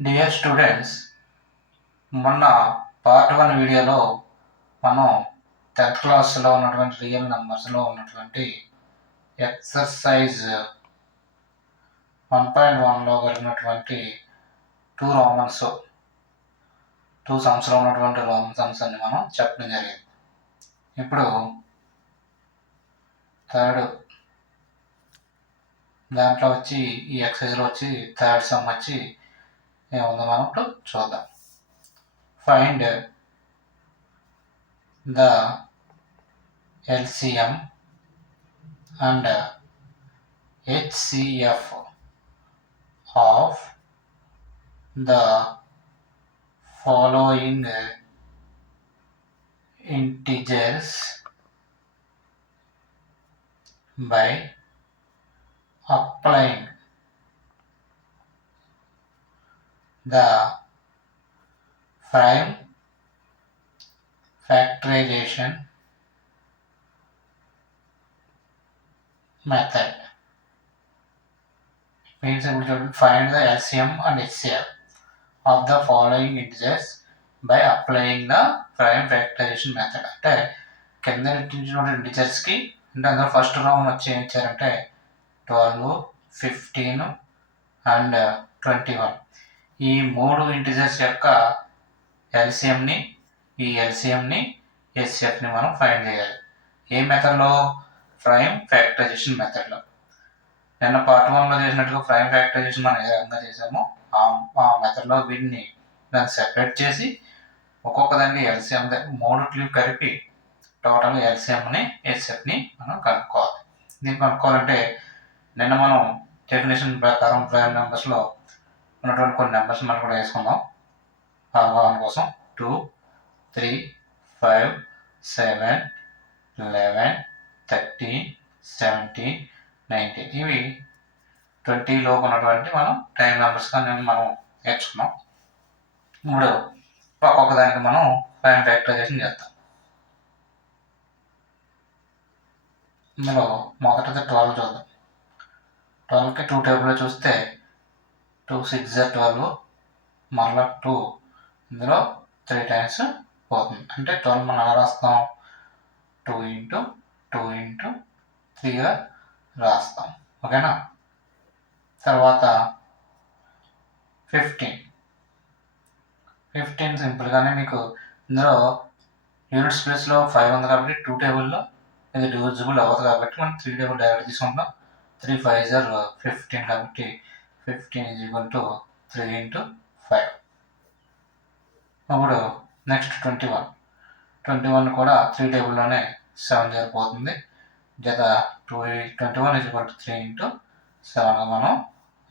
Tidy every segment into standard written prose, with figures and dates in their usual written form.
Dear students, మొన్న part 1 వీడియోలో మనం 10th క్లాస్లో ఉన్నటువంటి రియల్ నెంబర్స్లో ఉన్నటువంటి ఎక్సర్సైజ్ 1.1లో కలిగినటువంటి 2 సమ్స్లో ఉన్నటువంటి రోమన్ సమ్స్ అన్ని మనం చెప్పడం జరిగింది. ఇప్పుడు థర్డ్ దాంట్లో వచ్చి ఈ ఎక్సర్సైజ్లో వచ్చి థర్డ్ సమ్ వచ్చి ఏముందో మనం ఇప్పుడు చూద్దాం. Find the LCM and HCF of the following integers by applying the prime factorization method. Means find the LCM and HCF of the following integers by applying the prime factorization method. అంటే కింద ఇచ్చిన ఇంటిజర్స్కి అంటే అందులో first round వచ్చి ఏం ఇచ్చారంటే 12, 15 and 21 ఈ 3 integers యొక్క ఎల్సిఎంని హెచ్సిఎఫ్ని మనం ఫైండ్ చేయాలి. ఏ మెథడ్లో? ప్రైమ్ ఫ్యాక్టరైజేషన్ మెథడ్లో. నిన్న పార్ట్ 1లో చేసినట్టుగా ప్రైమ్ ఫ్యాక్టరైజేషన్ మనం ఏ రకంగా చేసామో ఆ మెథడ్లో వీటిని దాన్ని సెపరేట్ చేసి ఒక్కొక్క దానికి ఎల్సిఎం 3 కలిపి టోటల్ ఎల్సిఎంని హెచ్సిఎఫ్ని మనం కనుక్కోవాలి. దీన్ని కనుక్కోవాలంటే నిన్న మనం డెఫినేషన్ ప్రకారం ప్రైమ్ నెంబర్స్లో ఉన్నటువంటి కొన్ని నెంబర్స్ మనం కూడా వేసుకుందాం అవగాహన కోసం. 2, 3, 5, 7, 11, 13, 17, 19 ఇవి 20లోకి ఉన్నటువంటి మనం టైం నెంబర్స్గా మనం నేర్చుకున్నాం. ఇప్పుడు ఒక్కొక్క దానికి మనం ప్రైమ్ ఫ్యాక్టరైజేషన్ చేస్తాం. ఇందులో మొదటిది 12 చూద్దాం. 12కి 2 టేబుల్లో చూస్తే 2 6 12 మళ్ళీ 2 ఇందులో 3 టైమ్స్ పోతుంది. అంటే 12 మనం ఎలా రాస్తాం? 2 × 2 × 3గా రాస్తాం. ఓకేనా? తర్వాత 15 సింపుల్గానే మీకు ఇందులో యూనిట్స్ ప్లేస్లో 5 ఉంది కాబట్టి 2 టేబుల్లో ఇది డివిజిబుల్ అవ్వదు కాబట్టి మనం 3 టేబుల్ డైరెక్ట్ తీసుకుంటాం. 3 5 15 కాబట్టి 15 = 3 × 5. ఇప్పుడు నెక్స్ట్ 21 కూడా 3 టేబుల్లోనే 7 సరిపోతుంది. జత 21 = 3 × 7గా మనం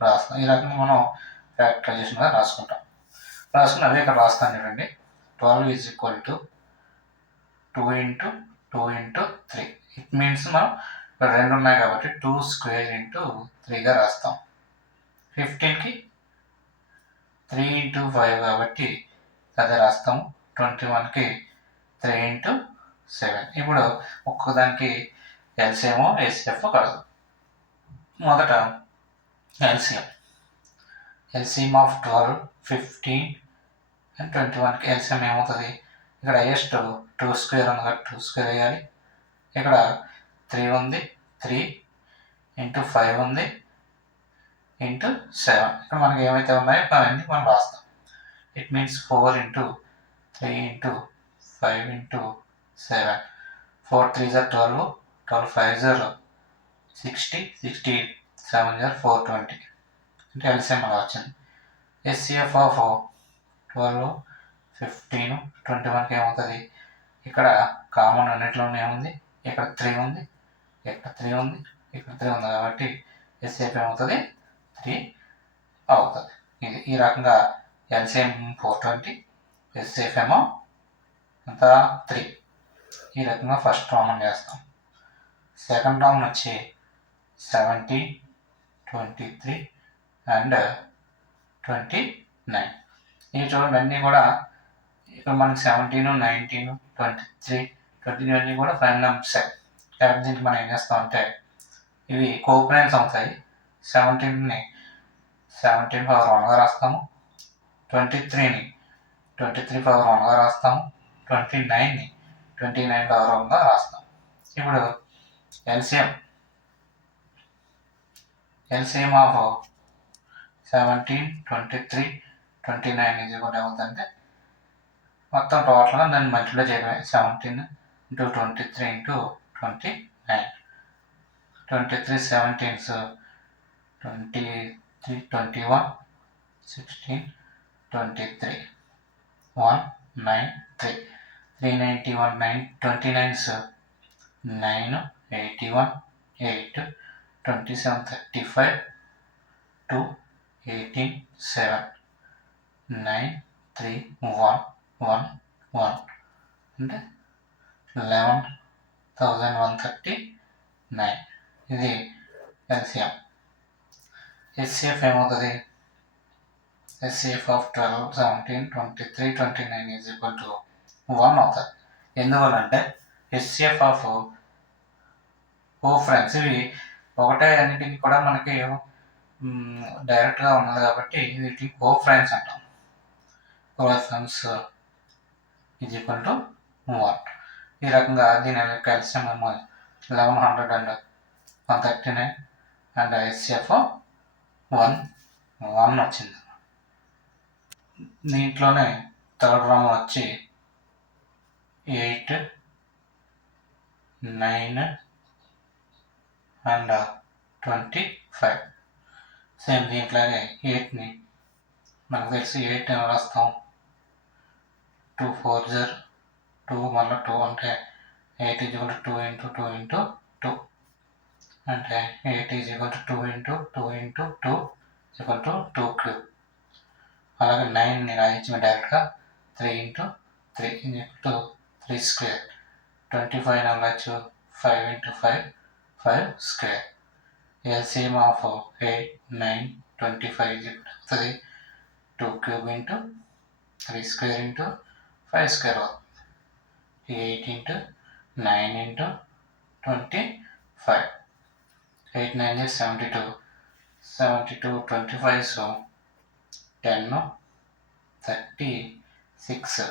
రాస్తాం. ఈ రకంగా మనం ఫ్యాక్టరైజేషన్గా రాసుకుంటాం. రాసుకుని అదే ఇక్కడ రాస్తాను చూడండి. 12 = 2 × 2 × 3. ఇట్ మీన్స్ మనం ఇక్కడ 2 ఉన్నాయి కాబట్టి 2² × 3గా రాస్తాం. 15కి 3 × 5 కాబట్టి అదే రాస్తాము. 21కి 3 × 7. ఇప్పుడు ఒక్కొక్కదానికి ఎల్సిఎం హెచ్సిఎఫ్ కలదు. మొదట ఎల్సిఎం ఆఫ్ 12, 15 అండ్ 21కి ఎల్సిఎం ఏమవుతుంది? ఇక్కడ హైయెస్ట్ 2² ఉంది కాబట్టి 2² వేయాలి. ఇక్కడ 3 ఉంది, 3 × 5 ఉంది × 7. ఇక్కడ మనకి ఏమైతే ఉన్నాయో అవన్నీ మనం రాస్తాం. It means 4 × 3 × 5 × 7. 4 3s 12, 12 5s 60, 60 7s 420. అంటే ఎల్సిఎం అలా వచ్చింది. హెచ్సిఎఫ్ ఆఫ్ 12, 15, 21కి ఏమవుతుంది? ఇక్కడ కామన్ అన్నింటిలోనే ఉంది. ఇక్కడ 3 ఉంది, ఇక్కడ 3 ఉంది, ఇక్కడ 3 ఉంది కాబట్టి హెచ్సిఎఫ్ ఏమవుతుంది? 3 అవుతుంది. ఇది ఈ రకంగా ఎల్సిఎం 420, హెచ్సిఎఫ్ ఏమో అంత 3. ఈ రకంగా ఫస్ట్ రామన్ చేస్తాం. సెకండ్ రామన్ వచ్చి 17, 23 అండ్ 29. ఇవి చూడండి అన్నీ కూడా ఇక్కడ మనకి 17, 19, 23, 29 కూడా ప్రైమ్ నెంబర్స్. కాబట్టి దీనికి మనం ఏం చేస్తామంటే ఇవి కోప్రైమ్స్ అవుతాయి. 17ని 17 పవర్ 1గా రాస్తాము. 23ని 23 పవర్ 1గా రాస్తాము, 29ని 29 పవర్ 1గా రాస్తాం. ఇప్పుడు ఎల్సిఎం ఆఫ్ 17, 23, 29 ఇది కూడా ఏమవుతుందంటే మొత్తం టోటల్గా దాన్ని మల్టిప్లై చేయడమే. 17 ఇంటూ 23 ఇంటూ 29, 23 17s 23, 21, 16, 23, 193, 391, 29s 9, 81, 8, 27, 35, 2, 18, 7, 9, 3, 1, 1, 1 అంటే 11,139. ఇది ఎల్సిఎం. హెచ్సిఎఫ్ ఏమవుతుంది? HCF of 12, 17, 23, 29 is equal to 1 అవుతుంది. ఎందువల్లంటే హెచ్సిఎఫ్ ఆఫ్ ఫ్రెండ్స్ ఇవి ఒకటే అన్నిటికీ కూడా మనకి డైరెక్ట్గా ఉన్నది కాబట్టి వీటికి ఫ్రెండ్స్ అంటాం. Friends is equal to 1. ఈ రకంగా దీని కాల్షియం 1100 అండ్ 139 అండ్ హెచ్సిఎఫ్ 1 వచ్చింది. దీంట్లోనే థర్డ్ రామ్ వచ్చి 8, 9 అండ్ 25. సేమ్ దీంట్లాగే 8ని మనకు తెలిసి 8 రాస్తాం. 2 4 0 2 మళ్ళీ 2 అంటే 8 is equal to 2 into 2 into 2 అంటే 8 is equal to 2 into 2 into 2 equal to 2 cube. అలాగే 9ని రాయించిన డైరెక్ట్గా 3 ఇంటూ 3 ఈక్వల్ టు 3 స్క్వేర్. 25 రాయొచ్చు 5 ఇంటూ 5 5 స్క్వేర్. ఎల్సిఎం ఆఫ్ 8, 9, 25 అవుతుంది 2 cube into 3 square into 5 square అవుతుంది. 8 ఇంటూ 9 ఇంటూ 25. 8 9 is 72. 72 25 so 10 36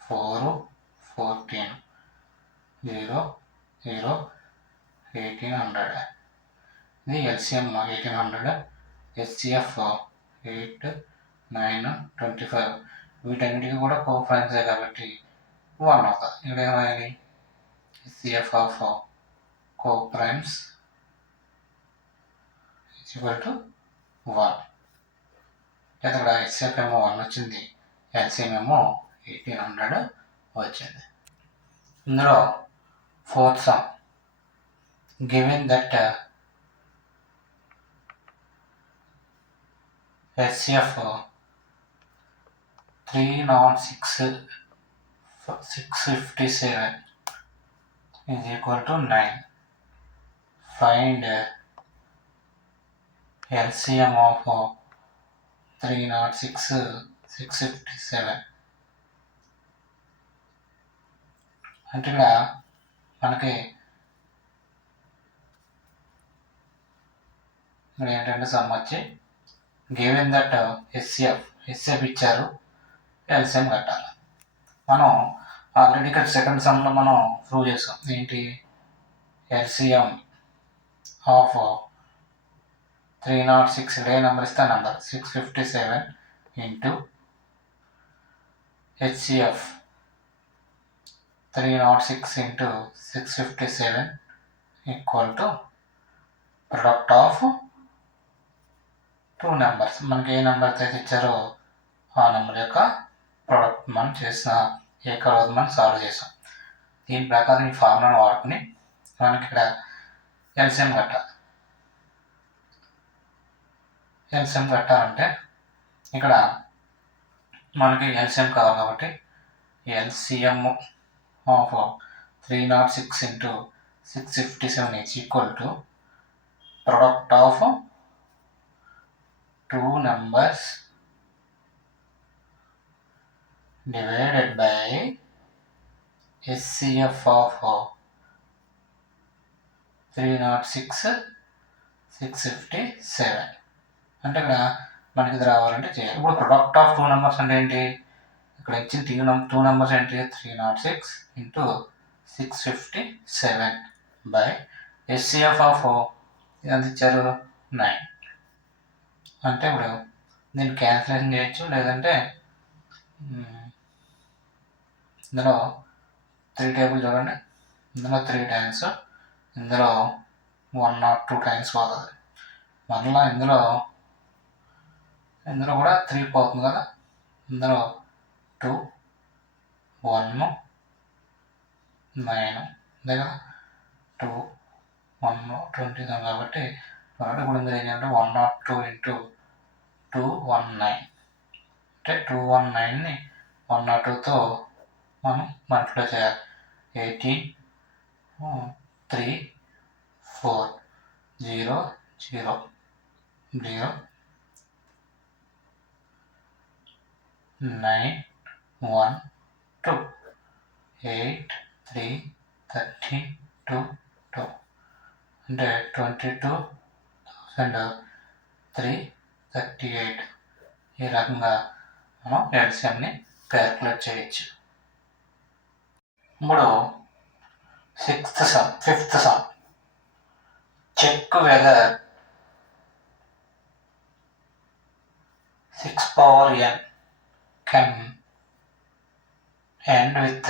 4 14 0 0 1800. ఇది ఎల్సిఎం 1800. హెచ్సిఎఫ్ 8, 9, 25 వీటన్నిటికీ కూడా ఫ్రెండ్సే కాబట్టి 1 అవుతుంది. ఇక్కడ ఏమైంది? HCF of primes equal to 1. ఇక్కడ హెచ్సిఎఫ్ ఏమో 1 వచ్చింది, ఎల్సిఎం ఏమో 1800 వచ్చింది. ఇందులో fourth sum, given that HCF 306 657 is equal to 9. Find LCM of 306 657. అంటే ఇక్కడ మనకి ఇక్కడ ఏంటంటే సమ్ వచ్చి గివెన్ దట్ హెచ్సిఎఫ్ ఇచ్చారు, ఎల్సిఎం కట్టాలి. మనం ఆల్రెడీ ఇక్కడ సెకండ్ సమ్లో మనం ప్రూవ్ చేసాం. ఏంటి? ఎల్సిఎం ఆఫ్ 306 డే నెంబర్ ఇస్తే number 657 into HCF 306 into 657 equal to product of 2 numbers. మనకి ఏ నెంబర్ అయితే ఇచ్చారో ఆ నెంబర్ యొక్క ప్రోడక్ట్ మనం చేసిన ఏకరోజు మనం సాల్వ్ చేసాం. దీని ప్రకారం ఈ ఫార్ములాను వాడుకుని మనకి ఇక్కడ ఎల్సిఎం కట్టాలి. ఎల్సిఎం కట్టాలంటే ఇక్కడ మనకి ఎల్సిఎం కావాలి కాబట్టి LCM of 306 into 657 is equal to product of 2 numbers divided by HCF of 306 657. అంటే ఇక్కడ మనకి ఇది రావాలంటే చేయాలి. ఇప్పుడు ప్రొడక్ట్ ఆఫ్ 2 నెంబర్స్ అంటే ఏంటి? ఇక్కడ ఇచ్చిన 2 నెంబర్స్ ఏంటి? 306 ఇంటూ 657 బై HCF ఆఫ్ ఎంత ఇచ్చారు? 9. అంటే ఇప్పుడు దీన్ని క్యాన్సిలేషన్ చేయొచ్చు, లేదంటే ఇందులో 3 టేబుల్ చూడండి, ఇందులో 3 టైమ్స్, ఇందులో 102 టైమ్స్ పోతుంది. మళ్ళీ ఇందులో కూడా 3 పోతుంది కదా, ఇందులో 2 1 9 అంతే కదా, 2 1 20 కాబట్టి ఇప్పుడు ఇందులో ఏంటంటే 102 ఇంటూ 219 అంటే 219ని 102తో మనం మల్టిప్లై చేయాలి. 18 3 4 0 0 0 9 1 2 8 3 13 2 2 అంటే 22,338. ఈ రకంగా మనం ఎల్సిఎంని క్యాల్కులేట్ చేయొచ్చు. ఇప్పుడు fifth sum check whether 6 power n can end with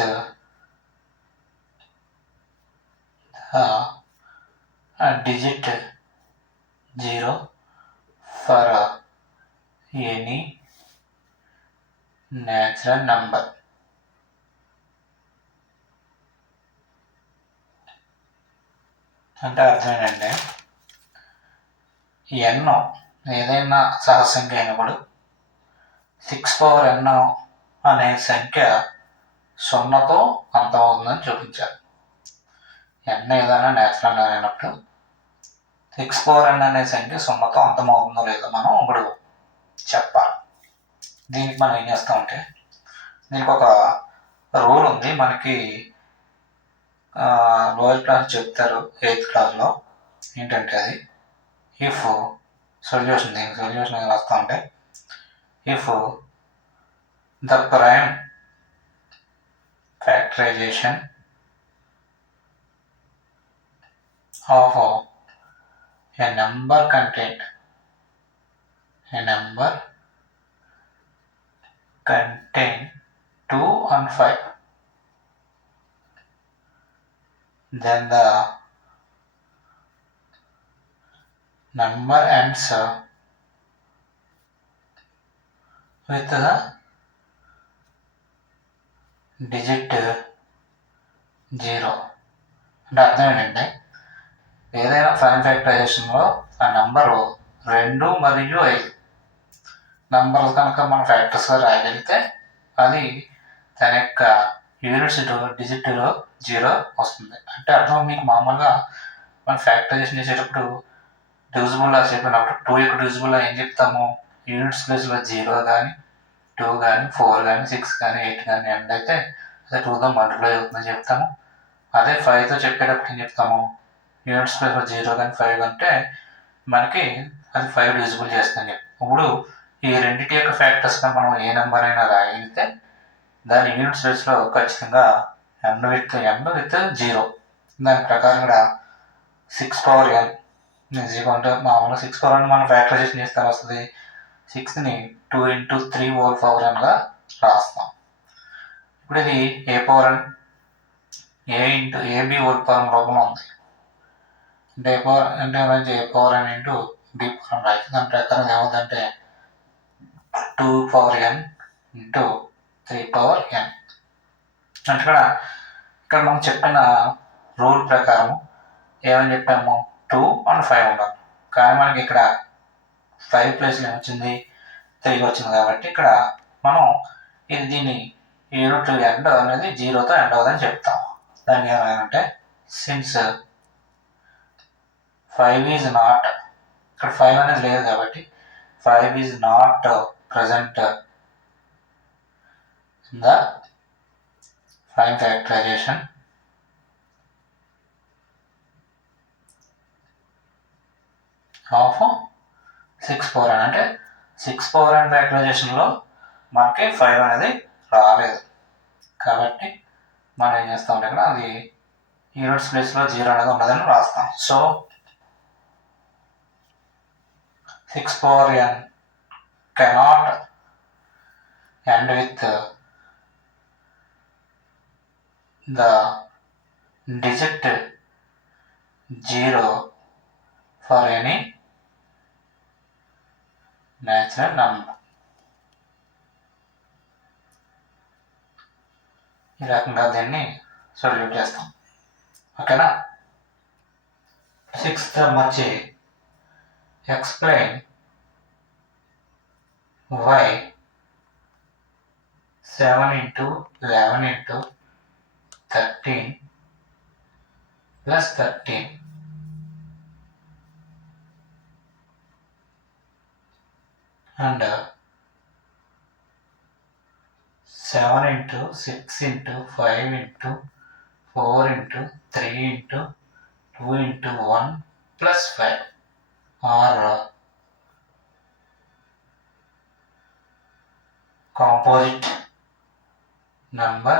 a digit 0 for any natural number. అంటే అర్థం ఏంటంటే ఎన్ ఏదైనా సహసంఖ్య అయినప్పుడు 6 power n అనే సంఖ్య 0తో అంతమవుతుందని చూపించాలి. n ఏదైనా నేచురల్ నెంబర్ అయినప్పుడు 6 power n అనే సంఖ్య 0తో అంతమవుతుందో లేదో మనం ఇప్పుడు చెప్పాలి. దీనికి మనం ఏం చేస్తామంటే, దీనికి ఒక రూల్ ఉంది, మనకి లోయర్ క్లాస్ చెప్తారు 8th క్లాస్లో. ఏంటంటే అది ఇఫ్ సొల్యూషన్, దీనికి సొల్యూషన్ ఏం రాస్తామంటే, if the prime factorization of a number contained 2 and 5, then the number ends with the digit 0. అంటే అర్థం ఏంటంటే, ఏదైనా ప్రైమ్ ఫ్యాక్టరైజేషన్లో ఆ నంబరు 2 మరియు 5 నంబర్లు కనుక మనం ఫ్యాక్టర్స్గా రాయగలిగితే అది తన యొక్క యూనిట్స్ డిజిట్లో 0 వస్తుంది. అంటే అర్థం మీకు మామూలుగా మనం ఫ్యాక్టరైజేషన్ చేసేటప్పుడు డివిజిబుల్ చెప్పినప్పుడు 2 యొక్క డివిజిబుల్ ఏం చెప్తాము? యూనిట్స్ ప్లేస్లో 0 కానీ 2 కానీ 4 కానీ 6 కానీ 8 కానీ ఎండ్ అయితే అదే 2తో మల్టిప్లై అవుతుందని చెప్తాము. అదే 5తో చెప్పేటప్పుడు ఏం చెప్తాము? యూనిట్స్ ప్లేస్లో 0 కానీ 5 అంటే మనకి అది 5 డివిజిబుల్ చేస్తుంది. ఇప్పుడు ఈ రెండింటి యొక్క ఫ్యాక్టర్స్గా మనం ఏ నెంబర్ అయినా రాయగలిగితే దాని యూనిట్స్ ప్లేస్లో ఖచ్చితంగా n with 0. దాని ప్రకారం ఇక్కడ 6 power n అంటే మామూలుగా 6 power n మనం ఫ్యాక్టరైజేషన్ చేస్తే వస్తుంది. 6ని 2 into 3 whole power nగా రాస్తాం. ఇప్పుడు ఇది a power n a into ab whole power రూపంలో ఉంది. అంటే a power n into b power n రాయచ్చు. దాని ప్రకారం ఏమవుతుందంటే 2 power n into 3 power n. అంటే ఇక్కడ మనం చెప్పిన రూల్ ప్రకారం ఏమని చెప్పాము? 2 and 5 ఉండాలి. కానీ మనకి ఇక్కడ 5 ప్లేస్లో ఏమొచ్చింది? 3 వచ్చింది. కాబట్టి ఇక్కడ మనం దీన్ని యూనిట్ ఎండ్ అనేది 0తో ఎండ్ అవ్వదని చెప్తాం. దానికి ఏమైనా సిన్స్ 5 ఈజ్ నాట్, ఇక్కడ 5 అనేది లేదు కాబట్టి 5 is not present in the prime factorization of 6 power n. అంటే 6 పవర్ అండ్ ఫ్యాక్టరైజేషన్లో మనకి 5 అనేది రాలేదు కాబట్టి మనం ఏం చేస్తామంటే ఇక్కడ అది యూనిట్స్ ప్లేస్లో 0 అనేది ఉండదని రాస్తాం. So 6 power n cannot end with the digit 0 for any natural number. ఈ రకంగా దీన్ని సొల్యూట్ చేస్తాం. ఓకేనా. 6th వచ్చి explain why 7 into 11 into 13 plus 13 and 7 into 6 into 5 into 4 into 3 into 2 into 1 plus 5 are composite number.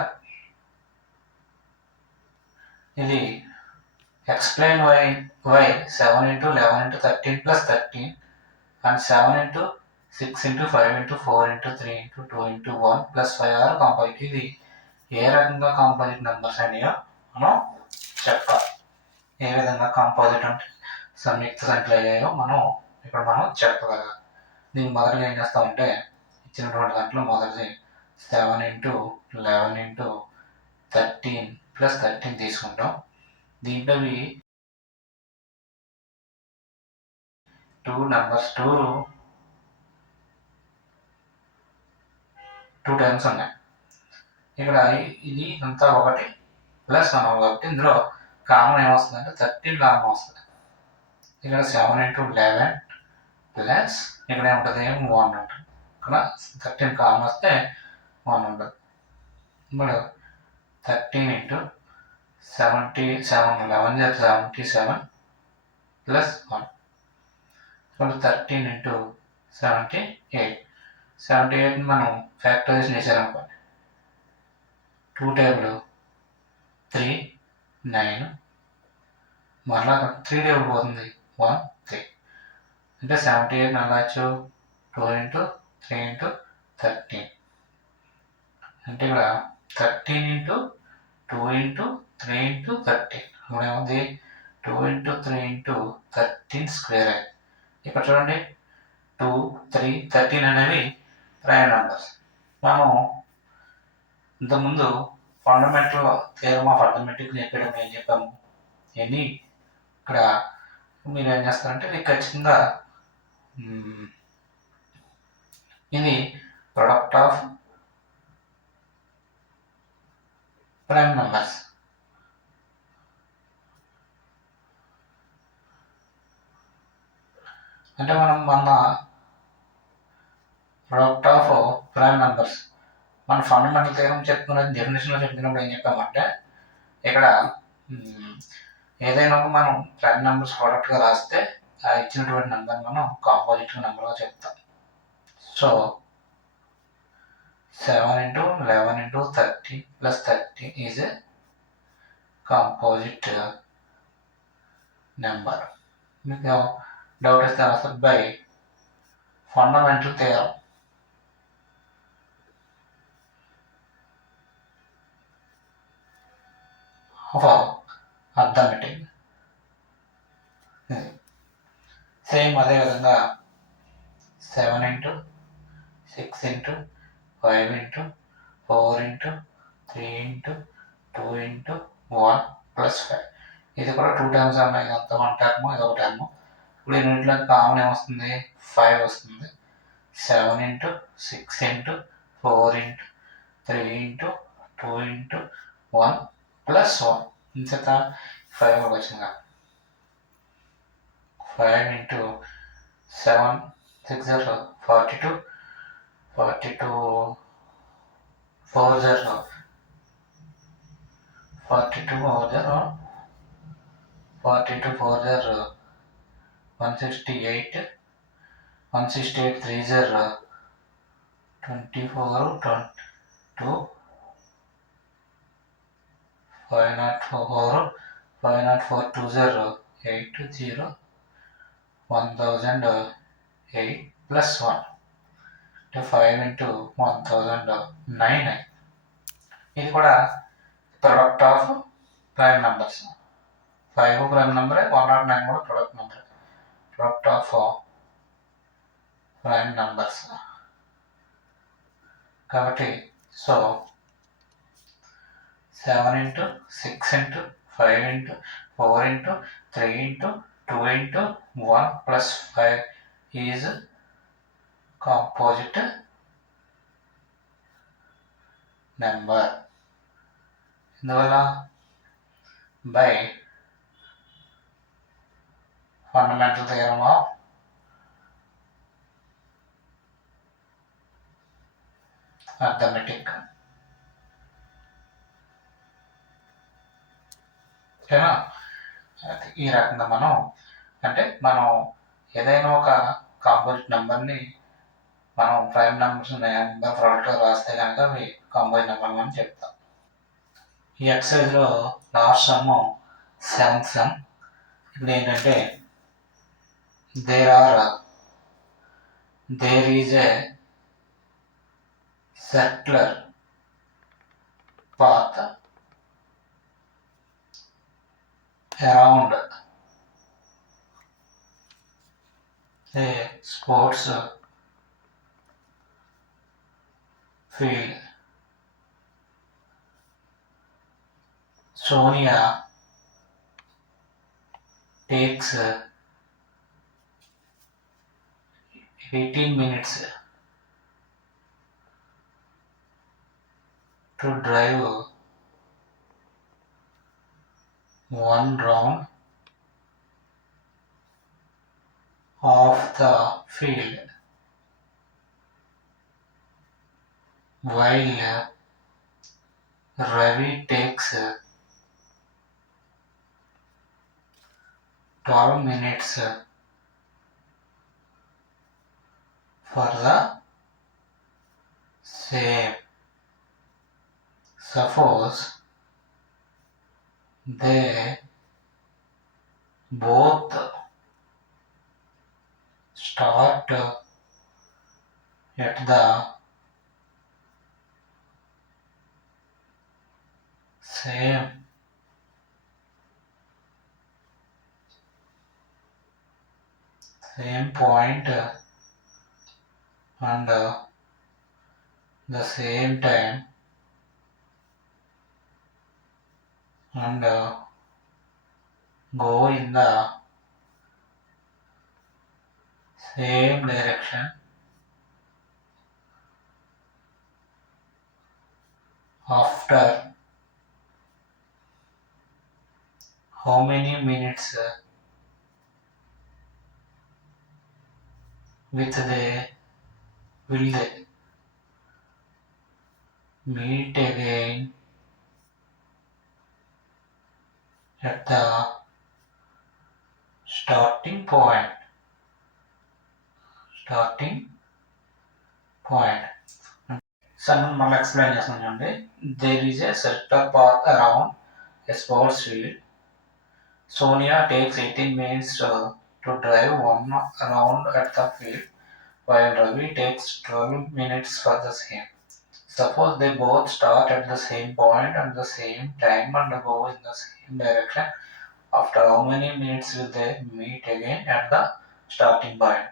ఇది explain why 7 into 11 into 13 plus 13 and 7 into 6 into 5 into 4 into 3 into 2 into 1 plus 5 are composite. ఇది ఏ రకంగా composite numbers అనేయో మనం చెప్పాలి. ఏ విధంగా composite అంటే సంయుక్త సంఖ్యలు అయ్యాయో మనం చెప్పగలగాలి. దీనికి మొదటిగా ఏం చేస్తామంటే ఇచ్చినటువంటి దాంట్లో మొదటిది 7 into 11 into 13 plus 13 తీసుకుంటాం. దీంట్లో 2 నెంబర్స్ 2 టైమ్స్ ఉన్నాయి. ఇక్కడ ఇది అంతా ఒకటి ప్లస్ 1 కాబట్టి ఇందులో కామన్ ఏమొస్తుందంటే 13 కామన్ వస్తుంది. ఇక్కడ 7 into 11 ప్లస్ ఇక్కడ ఏముంటుంది 1 ఉంటుంది. ఇక్కడ 13 కామన్ వస్తే 1 ఉంటుంది. ఇప్పుడు 13 into 77 11 77 plus 1. ఇప్పుడు 13 into 78 78 మనం ఫ్యాక్టరైజేషన్ చేశారనుకోండి 2 టేబుల్ 3 9 మరలా 3 టేబుల్ పోతుంది 1 3 అంటే 78 నల్లచ్చు 2 into 3 into 13 అంటే ఇక్కడ 13 into 2 into 3 into 13 ఇప్పుడు ఏముంది 2 into 3 into 13 స్క్వేర్ అయింది. ఇక్కడ చూడండి 2 3 13 అనేవి ప్రైమ్ నెంబర్స్. మనం ఇంతకుముందు ఫండమెంటల్ థియరమ్ ఆఫ్ అర్థమెటిక్ చెప్పేటప్పుడు ఏం చెప్పాము ఎన్ని ఇక్కడ మీరు ఏం చేస్తారంటే ఇది ఖచ్చితంగా ఇది ప్రొడక్ట్ ఆఫ్ ప్రైమ్ నెంబర్స్. అంటే మనం మన ప్రొడక్ట్ ఆఫ్ ప్రైమ్ నెంబర్స్ మన ఫండమెంటల్ థియరమ్ చెప్పుకున్నది డెఫినేషన్లో చెప్పినప్పుడు ఏం చెప్పామంటే ఇక్కడ ఏదైనా మనం ప్రైమ్ నెంబర్స్ ప్రోడక్ట్గా రాస్తే ఆ ఇచ్చినటువంటి నెంబర్ మనం కాంపోజిట్ నెంబర్గా చెప్తాం. So 7 into 11 into 30 plus 30 is a composite number. మీకు డౌట్ వస్తే answer by fundamental theorem. Arithmetic same అదేవిధంగా 7 into 6 into 5 into 4 into 3 into 2 into 1 plus 5 ఇది కూడా 2 టైమ్స్ ఉన్నాయి. ఇదంతా 1 టర్మ్ ఇది ఒక టర్మ్. ఇప్పుడు రెండింటిలో కామన్ ఏమొస్తుంది 5 వస్తుంది. 7 into 6 into 4 into 3 into 2 into 1 plus 1 ఇంత 5 కూడా వచ్చింది. 5 into 7 6 0 42 42 4 0 42 4 0 42 4 0 168 168 3 0 24 22 504 504 20 80 1008 plus 1 to 5 into 1009. ఇది కూడా product of prime numbers. 5 prime నెంబరే, 109 కూడా product number. Product of prime numbers. కాబట్టి so 7 into 6 into 5 into 4 into 3 into 2 into 1 plus 5 is composite number. ఇందువల్ల by fundamental theorem of arithmetic. ఓకేనా? ఈ రకంగా మనం ఏదైనా ఒక కాంపోజిట్ నెంబర్ని మనం ప్రైమ్ నెంబర్స్ నెంబర్ ప్రోడక్ట్గా రాస్తే కనుక అవి కాంపోజిట్ నెంబర్ అని చెప్తాం. ఈ ఎక్సైజ్లో లాస్ట్ సమ్ 7th సమ్. ఇప్పుడు ఏంటంటే there is a circular path around a sports field. Sonia takes 18 minutes to drive one round of the field, while Ravi takes 12 minutes for the same. Suppose they both start at the same point and the same time and go in the same direction after how many minutes will they meet again at the starting point. Someone will explain చేస్తానండి. There is a circular path around a sports field. Sonia takes 18 minutes to drive one round at the field, while Ravi takes 12 minutes for the same. Suppose they both start at the same point at the same time and go in the same direction. After how many minutes will they meet again at the starting point?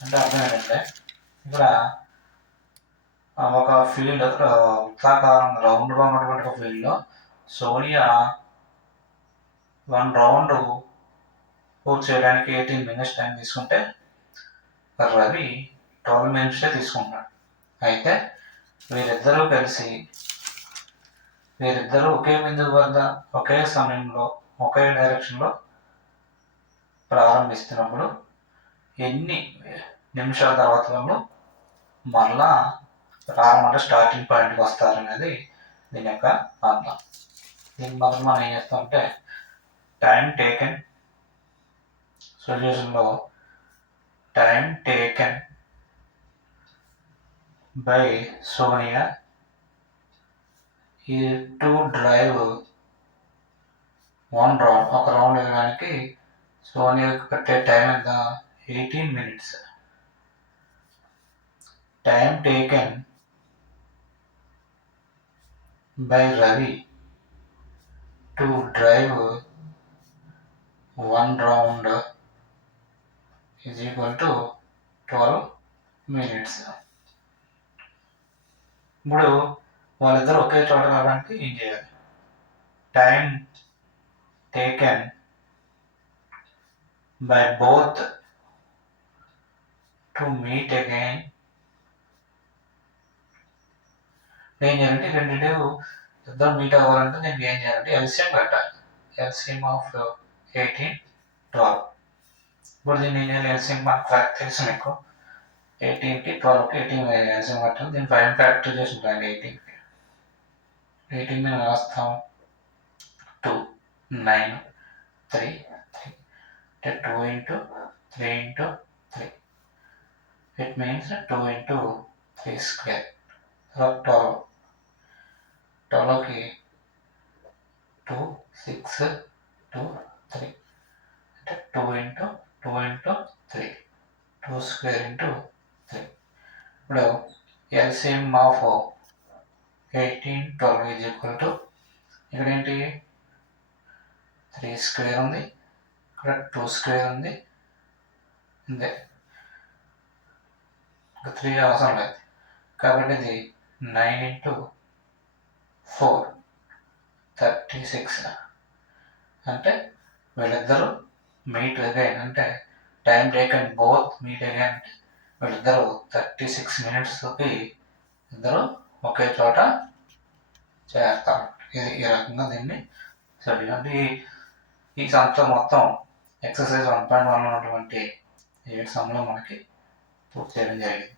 అంటే అర్థం ఏంటంటే ఇక్కడ ఒక field వృత్తాకారం రౌండ్గా ఉన్నటువంటి ఒక ఫీల్డ్లో Sonia 1 round పూర్తి చేయడానికి 18 మినిట్స్ టైం తీసుకుంటే రవి 12 మినిట్సే తీసుకుంటాడు. అయితే వీరిద్దరూ ఒకే బిందువు వద్ద ఒకే సమయంలో ఒకే డైరెక్షన్లో ప్రారంభిస్తున్నప్పుడు ఎన్ని నిమిషాల తర్వాత వాళ్ళు మళ్ళా ప్రారంభంలో స్టార్టింగ్ పాయింట్కి వస్తారనేది దీని యొక్క అర్థం. దీని మొదలు మనం ఏం చేస్తామంటే టైం టేకెన్ సొల్యూషన్లో టైం టేకెన్ బై సోనియా ఈ టు డ్రైవ్ వన్ రౌండ్, ఒక రౌండ్ వేయడానికి సోనియాకి పట్టే టైం ఎంత? 18 minutes. Time taken by Ravi to drive one round is equal to 12 minutes. ఇప్పుడు వాళ్ళిద్దరు ఒకే చోట రావడానికి ఏం చేయాలి? Time taken by both to meet again. ఏం చేయాలంటే రెండింటి ఇద్దరు మీట్ అవ్వాలంటే నేను ఏం చేయాలంటే ఎల్సిఎం పెట్టాలి. LCM of 18, 12. ఇప్పుడు దీన్ని ఏం చేయాలి? ఎల్సిఎం మనకు తెలుసు మీకు, 18కి 12కి 18 ఎల్సిఎం పెట్టాలి. దీన్ని 5 ఫ్యాక్టర్ చేసి ఉంటాయండి. 18 మీద రాస్తాం 2, 9, 3, 3 అంటే 2 into 3 into 3. It means 2 into 3 square. 12. 12కి 2, 6, 2, 3 అంటే 2 into 2 into 3, 2 square into 3. ఇప్పుడు LCM of 18, 12 is equal to ఇక్కడ ఏంటి? 3 స్క్వేర్ ఉంది, ఇక్కడ 2 స్క్వేర్ ఉంది, అంతే. 3 అవసరం లేదు కాబట్టి ఇది 9 into 4, 36. అంటే వీళ్ళిద్దరూ మీట్ అగైన్ అంటే time taken both meet again అంటే వీళ్ళిద్దరూ 36 minutesకి ఇద్దరు ఒకే చోట చేస్తారు. ఇది ఈ రకంగా దీన్ని చదివండి. ఈ సంవత్సరం మొత్తం ఎక్సర్సైజ్ 1.1 ఉన్నటువంటి 7 సమ్లో మనకి పూర్తి చేయడం జరిగింది.